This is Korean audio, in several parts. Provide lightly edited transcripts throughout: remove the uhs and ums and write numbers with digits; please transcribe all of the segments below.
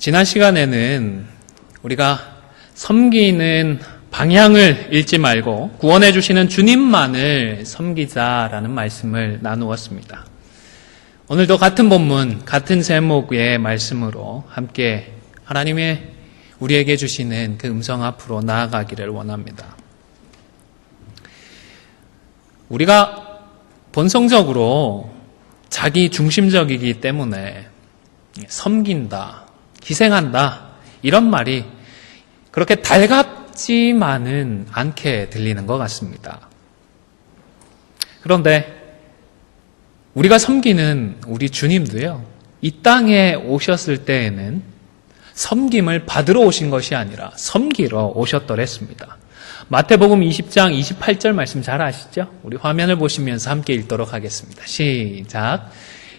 지난 시간에는 우리가 섬기는 방향을 잃지 말고 구원해 주시는 주님만을 섬기자라는 말씀을 나누었습니다. 오늘도 같은 본문, 같은 제목의 말씀으로 함께 하나님의 우리에게 주시는 그 음성 앞으로 나아가기를 원합니다. 우리가 본성적으로 자기 중심적이기 때문에 섬긴다, 희생한다 이런 말이 그렇게 달갑지만은 않게 들리는 것 같습니다. 그런데 우리가 섬기는 우리 주님도요, 이 땅에 오셨을 때에는 섬김을 받으러 오신 것이 아니라 섬기러 오셨더랬습니다. 마태복음 20장 28절 말씀 잘 아시죠? 우리 화면을 보시면서 함께 읽도록 하겠습니다. 시작.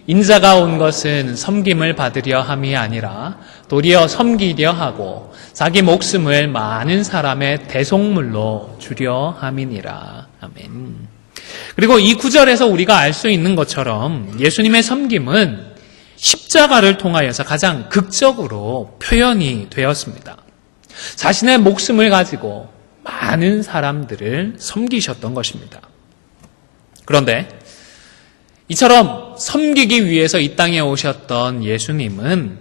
인자가 온 것은 섬김을 받으려 함이 아니라 도리어 섬기려 하고 자기 목숨을 많은 사람의 대속물로 주려 함이니라. 아멘. 그리고 이 구절에서 우리가 알 수 있는 것처럼 예수님의 섬김은 십자가를 통하여서 가장 극적으로 표현이 되었습니다. 자신의 목숨을 가지고 많은 사람들을 섬기셨던 것입니다. 그런데 이처럼 섬기기 위해서 이 땅에 오셨던 예수님은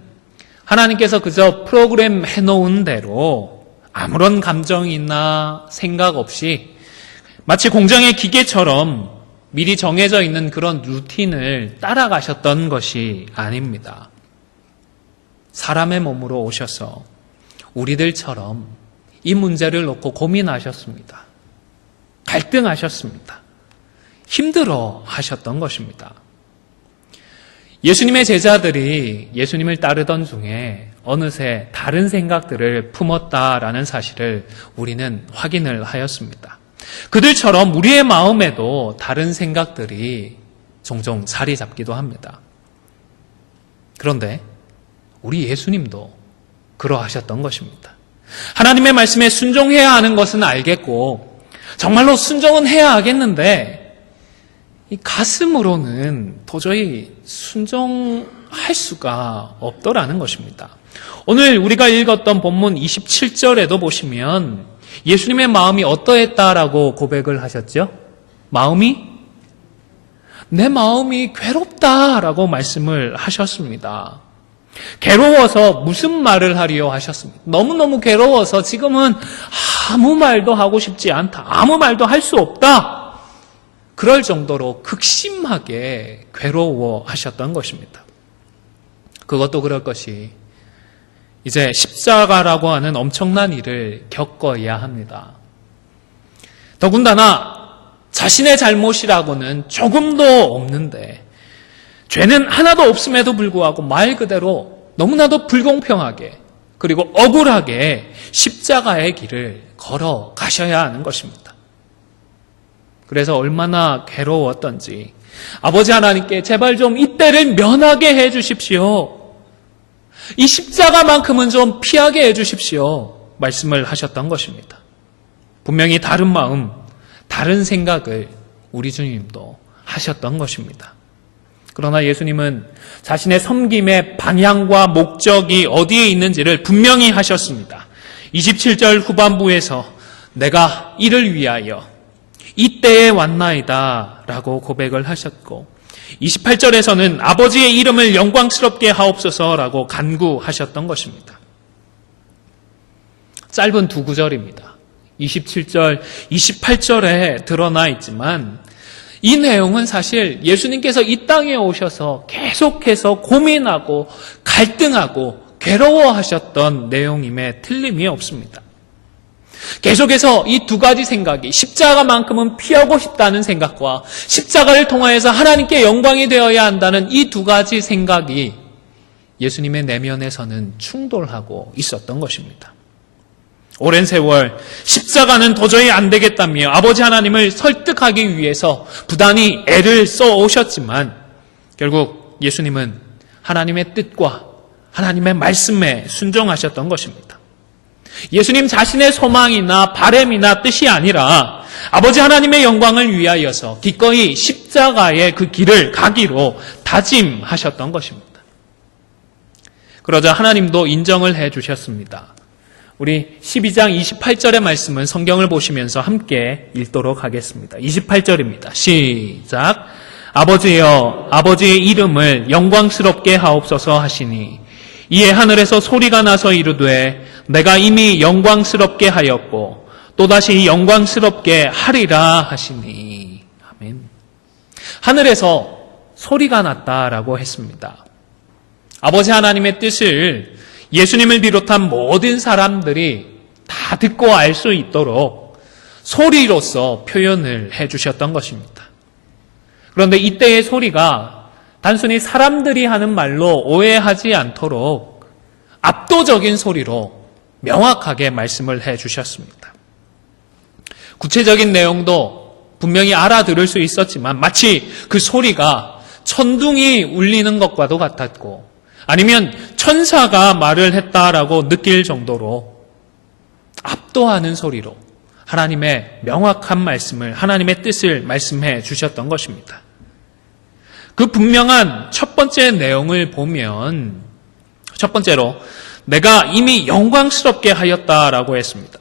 하나님께서 그저 프로그램 해놓은 대로 아무런 감정이나 생각 없이 마치 공장의 기계처럼 미리 정해져 있는 그런 루틴을 따라가셨던 것이 아닙니다. 사람의 몸으로 오셔서 우리들처럼 이 문제를 놓고 고민하셨습니다. 갈등하셨습니다. 힘들어 하셨던 것입니다. 예수님의 제자들이 예수님을 따르던 중에 어느새 다른 생각들을 품었다라는 사실을 우리는 확인을 하였습니다. 그들처럼 우리의 마음에도 다른 생각들이 종종 자리 잡기도 합니다. 그런데 우리 예수님도 그러하셨던 것입니다. 하나님의 말씀에 순종해야 하는 것은 알겠고 정말로 순종은 해야 하겠는데 이 가슴으로는 도저히 순종할 수가 없더라는 것입니다. 오늘 우리가 읽었던 본문 27절에도 보시면 예수님의 마음이 어떠했다라고 고백을 하셨죠? 내 마음이 괴롭다라고 말씀을 하셨습니다. 괴로워서 무슨 말을 하리요 하셨습니다. 너무너무 괴로워서 지금은 아무 말도 하고 싶지 않다. 아무 말도 할 수 없다. 그럴 정도로 극심하게 괴로워하셨던 것입니다. 그것도 그럴 것이 이제 십자가라고 하는 엄청난 일을 겪어야 합니다. 더군다나 자신의 잘못이라고는 조금도 없는데 죄는 하나도 없음에도 불구하고 말 그대로 너무나도 불공평하게 그리고 억울하게 십자가의 길을 걸어가셔야 하는 것입니다. 그래서 얼마나 괴로웠던지 아버지 하나님께 제발 좀 이 때를 면하게 해 주십시오. 이 십자가만큼은 좀 피하게 해 주십시오. 말씀을 하셨던 것입니다. 분명히 다른 마음, 다른 생각을 우리 주님도 하셨던 것입니다. 그러나 예수님은 자신의 섬김의 방향과 목적이 어디에 있는지를 분명히 하셨습니다. 27절 후반부에서 내가 이를 위하여 이때에 왔나이다 라고 고백을 하셨고 28절에서는 아버지의 이름을 영광스럽게 하옵소서라고 간구하셨던 것입니다. 짧은 두 구절입니다. 27절, 28절에 드러나 있지만 이 내용은 사실 예수님께서 이 땅에 오셔서 계속해서 고민하고 갈등하고 괴로워하셨던 내용임에 틀림이 없습니다. 계속해서 이 두 가지 생각이 십자가만큼은 피하고 싶다는 생각과 십자가를 통하여서 하나님께 영광이 되어야 한다는 이 두 가지 생각이 예수님의 내면에서는 충돌하고 있었던 것입니다. 오랜 세월 십자가는 도저히 안 되겠다며 아버지 하나님을 설득하기 위해서 부단히 애를 써 오셨지만 결국 예수님은 하나님의 뜻과 하나님의 말씀에 순종하셨던 것입니다. 예수님 자신의 소망이나 바램이나 뜻이 아니라 아버지 하나님의 영광을 위하여서 기꺼이 십자가의 그 길을 가기로 다짐하셨던 것입니다. 그러자 하나님도 인정을 해 주셨습니다. 우리 12장 28절의 말씀은 성경을 보시면서 함께 읽도록 하겠습니다. 28절입니다. 시작. 아버지여, 아버지의 이름을 영광스럽게 하옵소서 하시니 이에 하늘에서 소리가 나서 이르되 내가 이미 영광스럽게 하였고 또다시 영광스럽게 하리라 하시니. 아멘. 하늘에서 소리가 났다라고 했습니다. 아버지 하나님의 뜻을 예수님을 비롯한 모든 사람들이 다 듣고 알 수 있도록 소리로서 표현을 해주셨던 것입니다. 그런데 이때의 소리가 단순히 사람들이 하는 말로 오해하지 않도록 압도적인 소리로 명확하게 말씀을 해주셨습니다. 구체적인 내용도 분명히 알아들을 수 있었지만 마치 그 소리가 천둥이 울리는 것과도 같았고 아니면 천사가 말을 했다라고 느낄 정도로 압도하는 소리로 하나님의 명확한 말씀을, 하나님의 뜻을 말씀해 주셨던 것입니다. 그 분명한 첫 번째 내용을 보면 첫 번째로 내가 이미 영광스럽게 하였다라고 했습니다.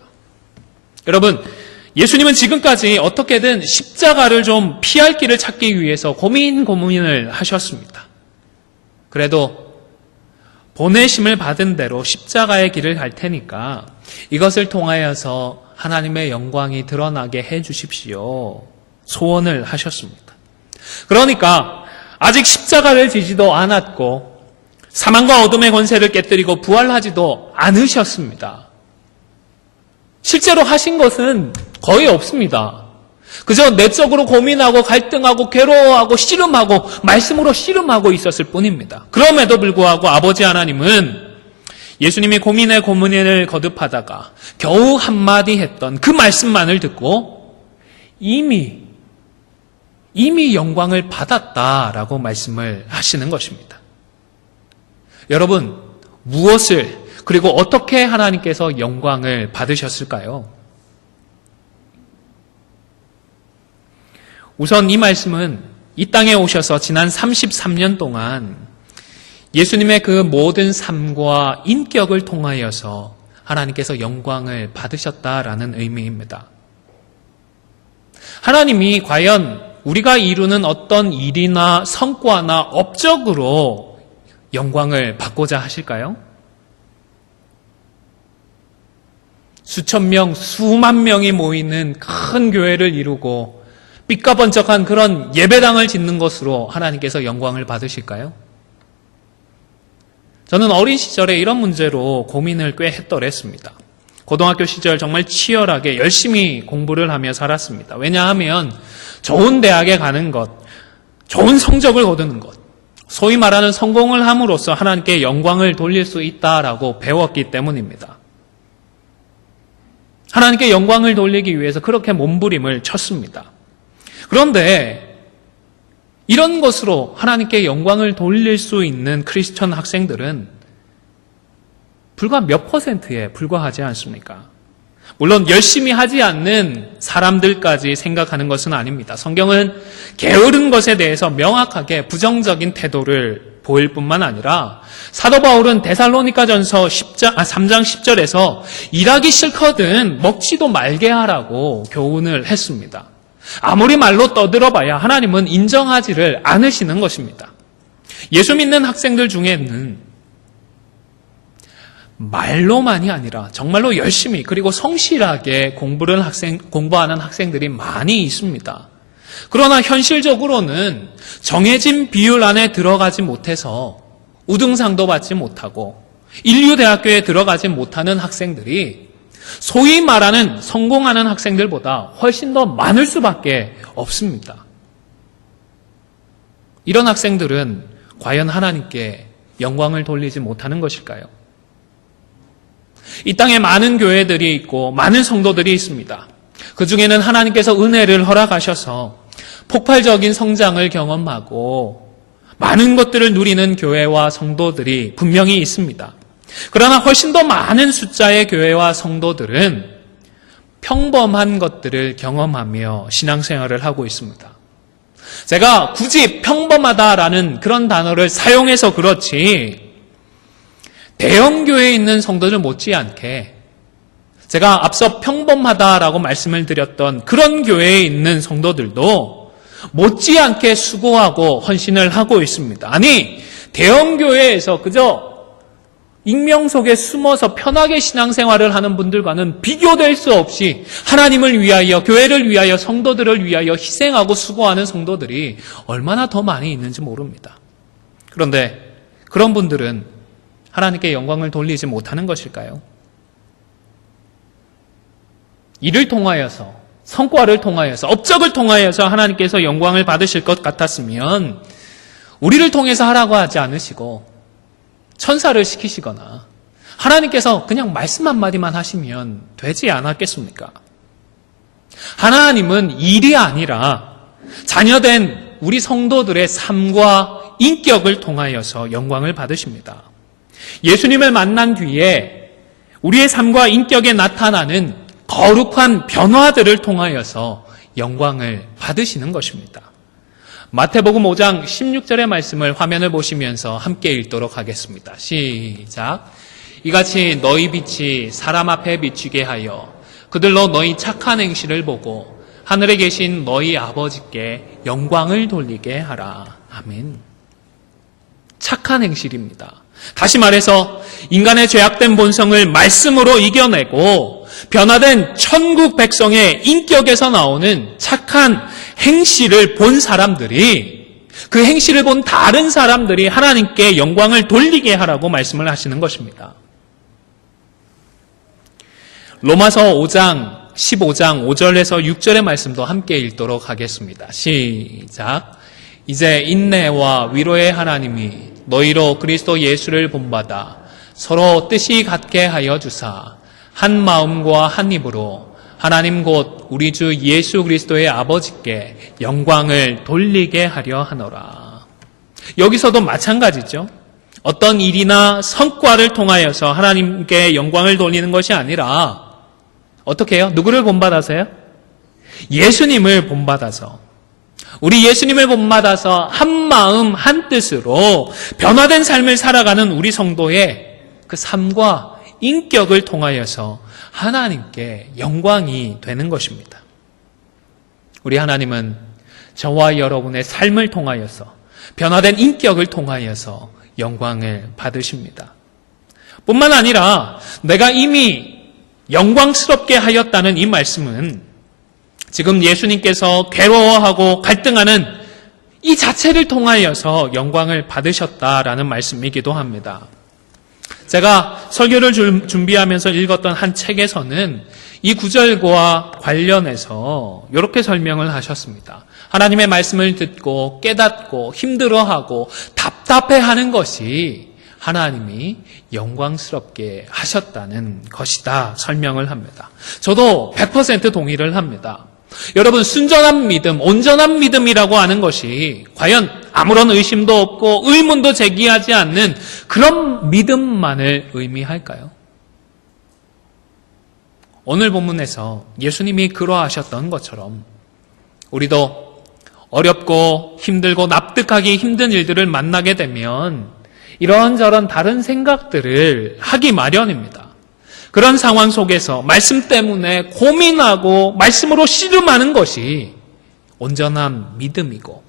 여러분, 예수님은 지금까지 어떻게든 십자가를 좀 피할 길을 찾기 위해서 고민을 하셨습니다. 그래도 보내심을 받은 대로 십자가의 길을 갈 테니까 이것을 통하여서 하나님의 영광이 드러나게 해 주십시오. 소원을 하셨습니다. 그러니까 아직 십자가를 지지도 않았고 사망과 어둠의 권세를 깨뜨리고 부활하지도 않으셨습니다. 실제로 하신 것은 거의 없습니다. 그저 내적으로 고민하고 갈등하고 괴로워하고 씨름하고 말씀으로 씨름하고 있었을 뿐입니다. 그럼에도 불구하고 아버지 하나님은 예수님이 고민을 거듭하다가 겨우 한마디 했던 그 말씀만을 듣고 이미 영광을 받았다라고 말씀을 하시는 것입니다. 여러분, 무엇을 그리고 어떻게 하나님께서 영광을 받으셨을까요? 우선 이 말씀은 이 땅에 오셔서 지난 33년 동안 예수님의 그 모든 삶과 인격을 통하여서 하나님께서 영광을 받으셨다라는 의미입니다. 하나님이 과연 우리가 이루는 어떤 일이나 성과나 업적으로 영광을 받고자 하실까요? 수천 명, 수만 명이 모이는 큰 교회를 이루고 삐까번쩍한 그런 예배당을 짓는 것으로 하나님께서 영광을 받으실까요? 저는 어린 시절에 이런 문제로 고민을 꽤 했더랬습니다. 고등학교 시절 정말 치열하게 열심히 공부를 하며 살았습니다. 왜냐하면 좋은 대학에 가는 것, 좋은 성적을 거두는 것, 소위 말하는 성공을 함으로써 하나님께 영광을 돌릴 수 있다라고 배웠기 때문입니다. 하나님께 영광을 돌리기 위해서 그렇게 몸부림을 쳤습니다. 그런데 이런 것으로 하나님께 영광을 돌릴 수 있는 크리스천 학생들은 불과 몇 %에 불과하지 않습니까? 물론 열심히 하지 않는 사람들까지 생각하는 것은 아닙니다. 성경은 게으른 것에 대해서 명확하게 부정적인 태도를 보일 뿐만 아니라 사도 바울은 데살로니가전서 3장 10절에서 일하기 싫거든 먹지도 말게 하라고 교훈을 했습니다. 아무리 말로 떠들어봐야 하나님은 인정하지를 않으시는 것입니다. 예수 믿는 학생들 중에는 말로만이 아니라 정말로 열심히 그리고 성실하게 공부하는 학생들이 많이 있습니다. 그러나 현실적으로는 정해진 비율 안에 들어가지 못해서 우등상도 받지 못하고 인류대학교에 들어가지 못하는 학생들이 소위 말하는 성공하는 학생들보다 훨씬 더 많을 수밖에 없습니다. 이런 학생들은 과연 하나님께 영광을 돌리지 못하는 것일까요? 이 땅에 많은 교회들이 있고 많은 성도들이 있습니다. 그 중에는 하나님께서 은혜를 허락하셔서 폭발적인 성장을 경험하고 많은 것들을 누리는 교회와 성도들이 분명히 있습니다. 그러나 훨씬 더 많은 숫자의 교회와 성도들은 평범한 것들을 경험하며 신앙생활을 하고 있습니다. 제가 굳이 평범하다라는 그런 단어를 사용해서 그렇지 대형교회에 있는 성도들 못지않게 제가 앞서 평범하다라고 말씀을 드렸던 그런 교회에 있는 성도들도 못지않게 수고하고 헌신을 하고 있습니다. 아니, 대형교회에서 그저 익명 속에 숨어서 편하게 신앙생활을 하는 분들과는 비교될 수 없이 하나님을 위하여, 교회를 위하여, 성도들을 위하여 희생하고 수고하는 성도들이 얼마나 더 많이 있는지 모릅니다. 그런데 그런 분들은 하나님께 영광을 돌리지 못하는 것일까요? 이를 통하여서, 성과를 통하여서, 업적을 통하여서 하나님께서 영광을 받으실 것 같았으면 우리를 통해서 하라고 하지 않으시고 천사를 시키시거나 하나님께서 그냥 말씀 한마디만 하시면 되지 않았겠습니까? 하나님은 일이 아니라 자녀된 우리 성도들의 삶과 인격을 통하여서 영광을 받으십니다. 예수님을 만난 뒤에 우리의 삶과 인격에 나타나는 거룩한 변화들을 통하여서 영광을 받으시는 것입니다. 마태복음 5장 16절의 말씀을 화면을 보시면서 함께 읽도록 하겠습니다. 시작. 이같이 너희 빛이 사람 앞에 비추게 하여 그들로 너희 착한 행실을 보고 하늘에 계신 너희 아버지께 영광을 돌리게 하라. 아멘. 착한 행실입니다. 다시 말해서 인간의 죄악된 본성을 말씀으로 이겨내고 변화된 천국 백성의 인격에서 나오는 착한 행실을 본 사람들이, 그 행실을 본 다른 사람들이 하나님께 영광을 돌리게 하라고 말씀을 하시는 것입니다. 로마서 5장 15장 5절에서 6절의 말씀도 함께 읽도록 하겠습니다. 시작. 이제 인내와 위로의 하나님이 너희로 그리스도 예수를 본받아 서로 뜻이 같게 하여 주사 한 마음과 한 입으로 하나님 곧 우리 주 예수 그리스도의 아버지께 영광을 돌리게 하려 하노라. 여기서도 마찬가지죠. 어떤 일이나 성과를 통하여서 하나님께 영광을 돌리는 것이 아니라 어떻게 해요? 누구를 본받아서요? 예수님을 본받아서, 우리 예수님을 본받아서 한 마음 한 뜻으로 변화된 삶을 살아가는 우리 성도의 그 삶과 인격을 통하여서 하나님께 영광이 되는 것입니다. 우리 하나님은 저와 여러분의 삶을 통하여서, 변화된 인격을 통하여서 영광을 받으십니다. 뿐만 아니라 내가 이미 영광스럽게 하였다는 이 말씀은 지금 예수님께서 괴로워하고 갈등하는 이 자체를 통하여서 영광을 받으셨다라는 말씀이기도 합니다. 제가 설교를 준비하면서 읽었던 한 책에서는 이 구절과 관련해서 이렇게 설명을 하셨습니다. 하나님의 말씀을 듣고 깨닫고 힘들어하고 답답해하는 것이 하나님이 영광스럽게 하셨다는 것이다 설명을 합니다. 저도 100% 동의를 합니다. 여러분, 순전한 믿음, 온전한 믿음이라고 하는 것이 과연 아무런 의심도 없고 의문도 제기하지 않는 그런 믿음만을 의미할까요? 오늘 본문에서 예수님이 그러하셨던 것처럼 우리도 어렵고 힘들고 납득하기 힘든 일들을 만나게 되면 이런저런 다른 생각들을 하기 마련입니다. 그런 상황 속에서 말씀 때문에 고민하고 말씀으로 씨름하는 것이 온전한 믿음이고,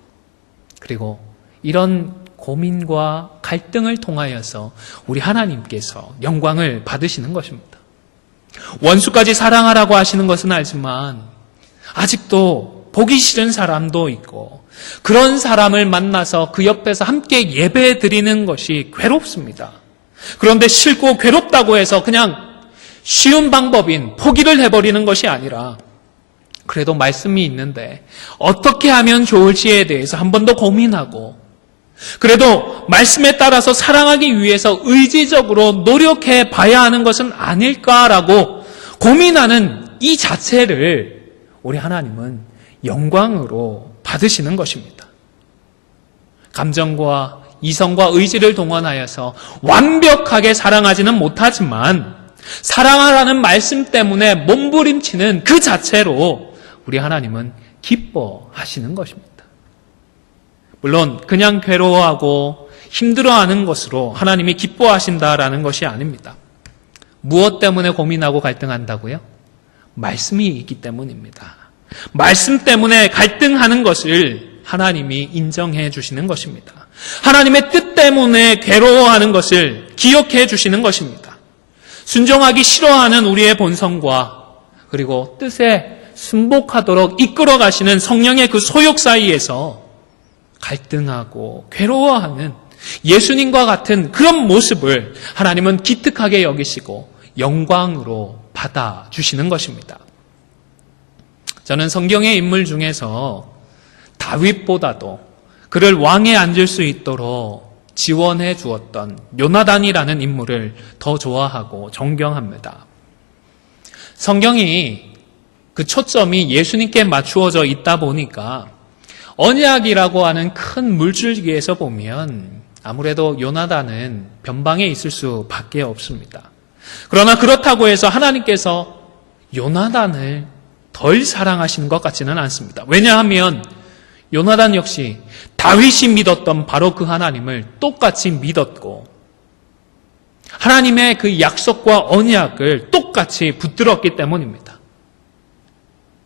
그리고 이런 고민과 갈등을 통하여서 우리 하나님께서 영광을 받으시는 것입니다. 원수까지 사랑하라고 하시는 것은 알지만 아직도 보기 싫은 사람도 있고, 그런 사람을 만나서 그 옆에서 함께 예배 드리는 것이 괴롭습니다. 그런데 싫고 괴롭다고 해서 그냥 쉬운 방법인 포기를 해버리는 것이 아니라, 그래도 말씀이 있는데 어떻게 하면 좋을지에 대해서 한 번 더 고민하고, 그래도 말씀에 따라서 사랑하기 위해서 의지적으로 노력해 봐야 하는 것은 아닐까라고 고민하는 이 자체를 우리 하나님은 영광으로 받으시는 것입니다. 감정과 이성과 의지를 동원하여서 완벽하게 사랑하지는 못하지만 사랑하라는 말씀 때문에 몸부림치는 그 자체로 우리 하나님은 기뻐하시는 것입니다. 물론 그냥 괴로워하고 힘들어하는 것으로 하나님이 기뻐하신다라는 것이 아닙니다. 무엇 때문에 고민하고 갈등한다고요? 말씀이 있기 때문입니다. 말씀 때문에 갈등하는 것을 하나님이 인정해 주시는 것입니다. 하나님의 뜻 때문에 괴로워하는 것을 기억해 주시는 것입니다. 순종하기 싫어하는 우리의 본성과 그리고 뜻에 순복하도록 이끌어 가시는 성령의 그 소욕 사이에서 갈등하고 괴로워하는 예수님과 같은 그런 모습을 하나님은 기특하게 여기시고 영광으로 받아주시는 것입니다. 저는 성경의 인물 중에서 다윗보다도 그를 왕에 앉을 수 있도록 지원해 주었던 요나단이라는 인물을 더 좋아하고 존경합니다. 성경이 그 초점이 예수님께 맞추어져 있다 보니까 언약이라고 하는 큰 물줄기에서 보면 아무래도 요나단은 변방에 있을 수밖에 없습니다. 그러나 그렇다고 해서 하나님께서 요나단을 덜 사랑하시는 것 같지는 않습니다. 왜냐하면 요나단 역시 다윗이 믿었던 바로 그 하나님을 똑같이 믿었고 하나님의 그 약속과 언약을 똑같이 붙들었기 때문입니다.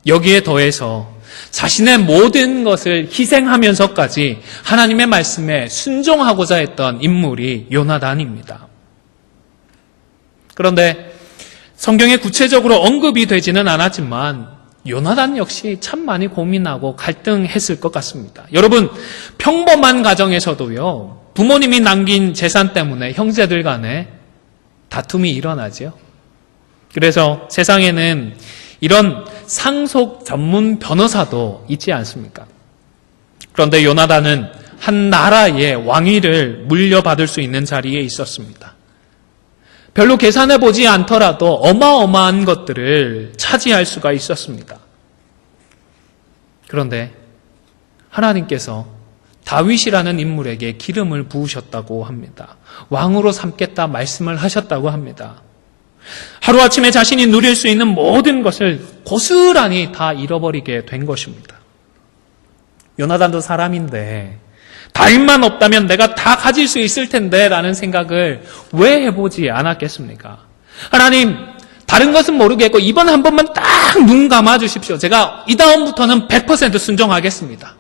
여기에 더해서 자신의 모든 것을 희생하면서까지 하나님의 말씀에 순종하고자 했던 인물이 요나단입니다. 그런데 성경에 구체적으로 언급이 되지는 않았지만 요나단 역시 참 많이 고민하고 갈등했을 것 같습니다. 여러분, 평범한 가정에서도요, 부모님이 남긴 재산 때문에 형제들 간에 다툼이 일어나죠. 그래서 세상에는 이런 상속 전문 변호사도 있지 않습니까? 그런데 요나단은 한 나라의 왕위를 물려받을 수 있는 자리에 있었습니다. 별로 계산해 보지 않더라도 어마어마한 것들을 차지할 수가 있었습니다. 그런데 하나님께서 다윗이라는 인물에게 기름을 부으셨다고 합니다. 왕으로 삼겠다 말씀을 하셨다고 합니다. 하루아침에 자신이 누릴 수 있는 모든 것을 고스란히 다 잃어버리게 된 것입니다. 요나단도 사람인데 다윗만 없다면 내가 다 가질 수 있을 텐데 라는 생각을 왜 해보지 않았겠습니까? 하나님, 다른 것은 모르겠고 이번 한 번만 딱 눈 감아 주십시오. 제가 이 다음부터는 100% 순종하겠습니다.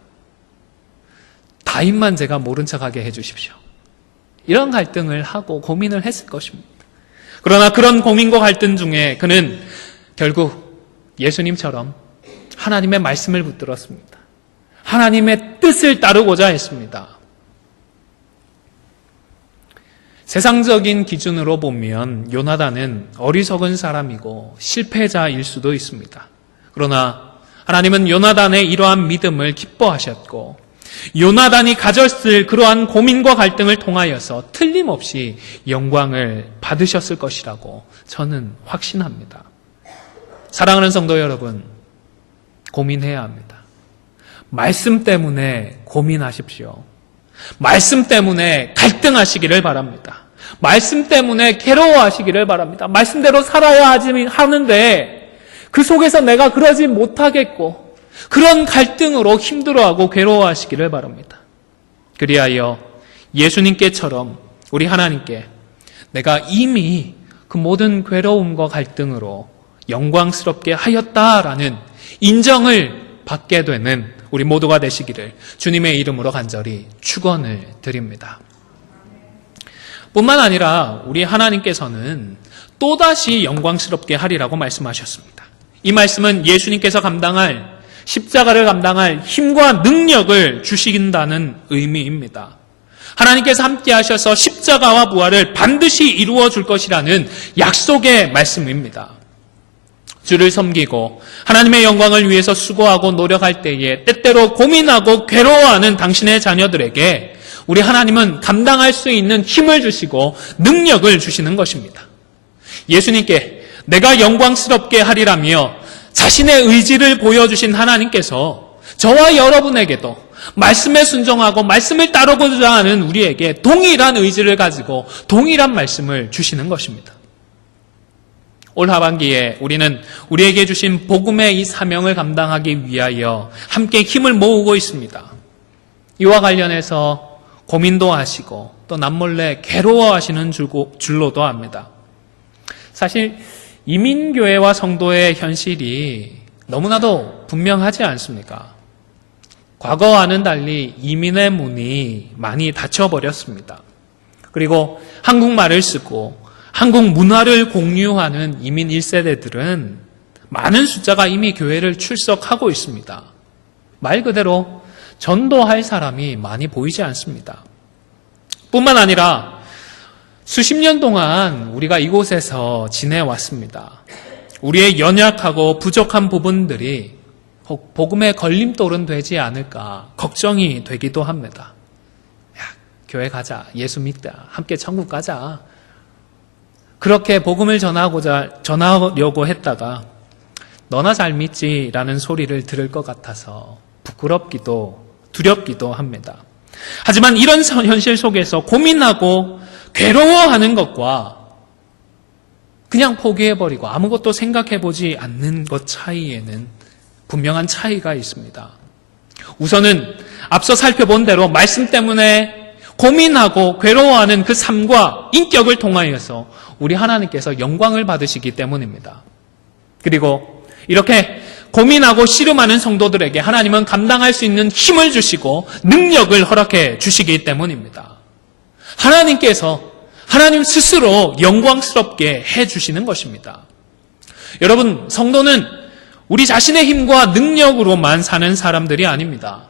다윗만 제가 모른 척하게 해주십시오. 이런 갈등을 하고 고민을 했을 것입니다. 그러나 그런 고민과 갈등 중에 그는 결국 예수님처럼 하나님의 말씀을 붙들었습니다. 하나님의 뜻을 따르고자 했습니다. 세상적인 기준으로 보면 요나단은 어리석은 사람이고 실패자일 수도 있습니다. 그러나 하나님은 요나단의 이러한 믿음을 기뻐하셨고 요나단이 가졌을 그러한 고민과 갈등을 통하여서 틀림없이 영광을 받으셨을 것이라고 저는 확신합니다. 사랑하는 성도 여러분, 고민해야 합니다. 말씀 때문에 고민하십시오. 말씀 때문에 갈등하시기를 바랍니다. 말씀 때문에 괴로워하시기를 바랍니다. 말씀대로 살아야 하는데 그 속에서 내가 그러지 못하겠고 그런 갈등으로 힘들어하고 괴로워하시기를 바랍니다. 그리하여 예수님께처럼 우리 하나님께 내가 이미 그 모든 괴로움과 갈등으로 영광스럽게 하였다라는 인정을 받게 되는 우리 모두가 되시기를 주님의 이름으로 간절히 축원을 드립니다. 뿐만 아니라 우리 하나님께서는 또다시 영광스럽게 하리라고 말씀하셨습니다. 이 말씀은 예수님께서 감당할 십자가를 감당할 힘과 능력을 주신다는 의미입니다. 하나님께서 함께 하셔서 십자가와 부활을 반드시 이루어 줄 것이라는 약속의 말씀입니다. 주를 섬기고 하나님의 영광을 위해서 수고하고 노력할 때에 때때로 고민하고 괴로워하는 당신의 자녀들에게 우리 하나님은 감당할 수 있는 힘을 주시고 능력을 주시는 것입니다. 예수님께 내가 영광스럽게 하리라며 자신의 의지를 보여주신 하나님께서 저와 여러분에게도 말씀에 순종하고 말씀을 따르고자 하는 우리에게 동일한 의지를 가지고 동일한 말씀을 주시는 것입니다. 올 하반기에 우리는 우리에게 주신 복음의 이 사명을 감당하기 위하여 함께 힘을 모으고 있습니다. 이와 관련해서 고민도 하시고 또 남몰래 괴로워하시는 줄로도 압니다. 사실 이민교회와 성도의 현실이 너무나도 분명하지 않습니까? 과거와는 달리 이민의 문이 많이 닫혀버렸습니다. 그리고 한국말을 쓰고 한국 문화를 공유하는 이민 1세대들은 많은 숫자가 이미 교회를 출석하고 있습니다. 말 그대로 전도할 사람이 많이 보이지 않습니다. 뿐만 아니라 수십 년 동안 우리가 이곳에서 지내왔습니다. 우리의 연약하고 부족한 부분들이 복음의 걸림돌은 되지 않을까 걱정이 되기도 합니다. 야, 교회 가자. 예수 믿자. 함께 천국 가자. 그렇게 복음을 전하려고 했다가 너나 잘 믿지라는 소리를 들을 것 같아서 부끄럽기도 두렵기도 합니다. 하지만 이런 현실 속에서 고민하고 괴로워하는 것과 그냥 포기해버리고 아무것도 생각해보지 않는 것 차이에는 분명한 차이가 있습니다. 우선은 앞서 살펴본 대로 말씀 때문에 고민하고 괴로워하는 그 삶과 인격을 통하여서 우리 하나님께서 영광을 받으시기 때문입니다. 그리고 이렇게 고민하고 씨름하는 성도들에게 하나님은 감당할 수 있는 힘을 주시고 능력을 허락해 주시기 때문입니다. 하나님께서 하나님 스스로 영광스럽게 해주시는 것입니다. 여러분, 성도는 우리 자신의 힘과 능력으로만 사는 사람들이 아닙니다.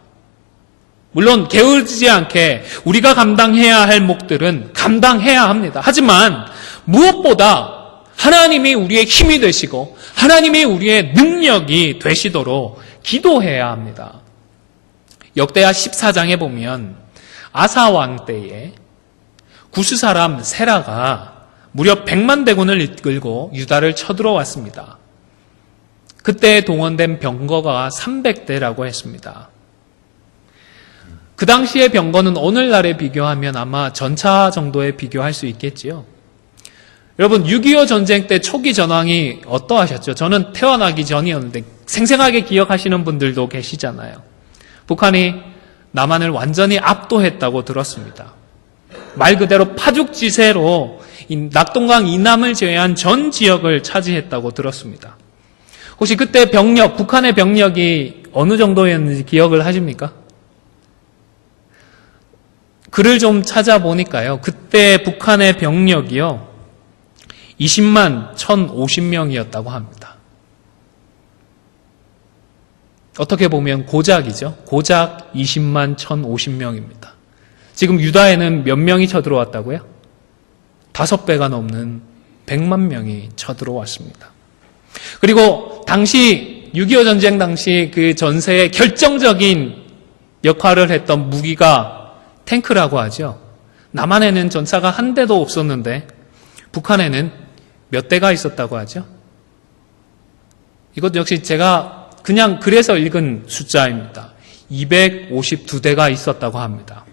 물론 게으르지 않게 우리가 감당해야 할 몫들은 감당해야 합니다. 하지만 무엇보다 하나님이 우리의 힘이 되시고 하나님이 우리의 능력이 되시도록 기도해야 합니다. 역대하 14장에 보면 아사 왕 때에 구스 사람 세라가 무려 100만 대군을 이끌고 유다를 쳐들어왔습니다. 그때 동원된 병거가 300대라고 했습니다. 그 당시의 병거는 오늘날에 비교하면 아마 전차 정도에 비교할 수 있겠지요. 여러분, 6.25 전쟁 때 초기 전황이 어떠하셨죠? 저는 태어나기 전이었는데 생생하게 기억하시는 분들도 계시잖아요. 북한이 남한을 완전히 압도했다고 들었습니다. 말 그대로 파죽지세로 낙동강 이남을 제외한 전 지역을 차지했다고 들었습니다. 혹시 그때 병력, 북한의 병력이 어느 정도였는지 기억을 하십니까? 글을 좀 찾아보니까요. 그때 북한의 병력이요. 20만 1,050명이었다고 합니다. 어떻게 보면 고작이죠. 고작 20만 1,050명입니다. 지금 유다에는 몇 명이 쳐들어왔다고요? 5배가 넘는 100만 명이 쳐들어왔습니다. 그리고 당시 6.25 전쟁 당시 그 전세의 결정적인 역할을 했던 무기가 탱크라고 하죠. 남한에는 전차가 한 대도 없었는데 북한에는 몇 대가 있었다고 하죠? 이것 역시 제가 그냥 그래서 읽은 숫자입니다. 252대가 있었다고 합니다.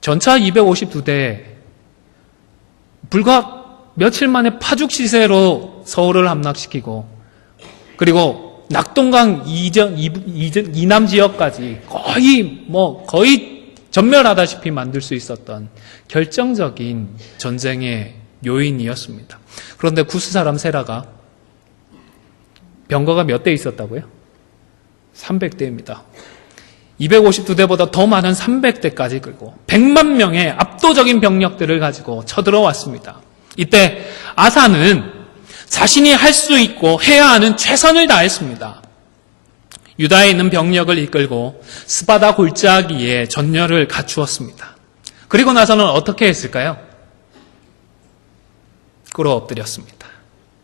전차 252대, 불과 며칠 만에 파죽시세로 서울을 함락시키고, 그리고 낙동강 이남 지역까지 거의 전멸하다시피 만들 수 있었던 결정적인 전쟁의 요인이었습니다. 그런데 구스 사람 세라가 병거가 몇 대 있었다고요? 300대입니다. 252대보다 더 많은 300대까지 끌고 100만 명의 압도적인 병력들을 가지고 쳐들어왔습니다. 이때 아사는 자신이 할 수 있고 해야 하는 최선을 다했습니다. 유다에 있는 병력을 이끌고 스바다 골짜기에 전열을 갖추었습니다. 그리고 나서는 어떻게 했을까요? 꿇어 엎드렸습니다.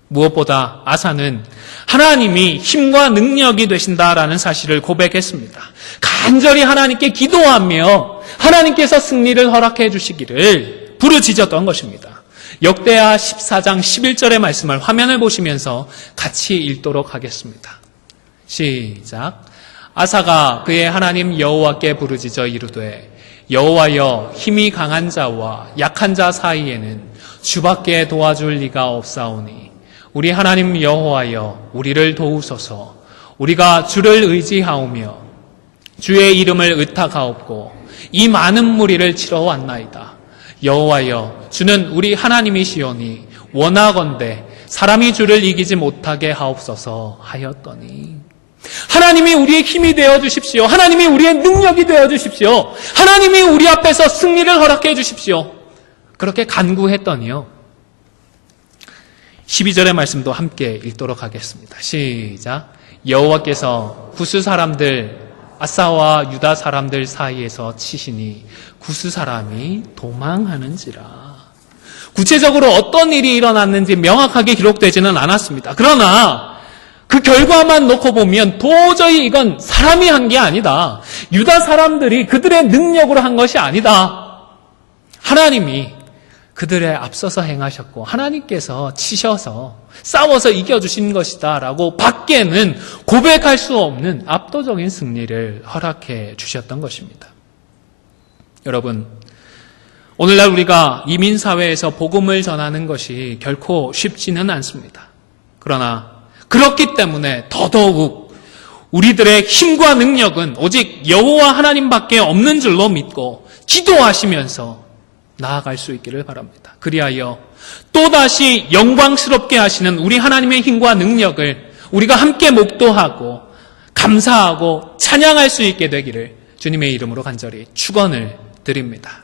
무엇보다 아사는 하나님이 힘과 능력이 되신다라는 사실을 고백했습니다. 간절히 하나님께 기도하며 하나님께서 승리를 허락해 주시기를 부르짖었던 것입니다. 역대하 14장 11절의 말씀을 화면을 보시면서 같이 읽도록 하겠습니다. 시작. 아사가 그의 하나님 여호와께 부르짖어 이르되 여호와여, 힘이 강한 자와 약한 자 사이에는 주밖에 도와줄 리가 없사오니 우리 하나님 여호와여, 우리를 도우소서. 우리가 주를 의지하오며 주의 이름을 의탁하옵고 이 많은 무리를 치러 왔나이다. 여호와여, 주는 우리 하나님이시오니 원하건대 사람이 주를 이기지 못하게 하옵소서 하였더니, 하나님이 우리의 힘이 되어 주십시오. 하나님이 우리의 능력이 되어 주십시오. 하나님이 우리 앞에서 승리를 허락해 주십시오. 그렇게 간구했더니요, 12절의 말씀도 함께 읽도록 하겠습니다. 시작. 여호와께서 구스 사람들 아사와 유다 사람들 사이에서 치시니 구스 사람이 도망하는지라. 구체적으로 어떤 일이 일어났는지 명확하게 기록되지는 않았습니다. 그러나 그 결과만 놓고 보면 도저히 이건 사람이 한 게 아니다. 유다 사람들이 그들의 능력으로 한 것이 아니다. 하나님이 그들의 앞서서 행하셨고 하나님께서 치셔서 싸워서 이겨주신 것이다 라고 밖에는 고백할 수 없는 압도적인 승리를 허락해 주셨던 것입니다. 여러분, 오늘날 우리가 이민사회에서 복음을 전하는 것이 결코 쉽지는 않습니다. 그러나 그렇기 때문에 더더욱 우리들의 힘과 능력은 오직 여호와 하나님밖에 없는 줄로 믿고 기도하시면서 나아갈 수 있기를 바랍니다. 그리하여 또다시 영광스럽게 하시는 우리 하나님의 힘과 능력을 우리가 함께 목도하고 감사하고 찬양할 수 있게 되기를 주님의 이름으로 간절히 축원을 드립니다.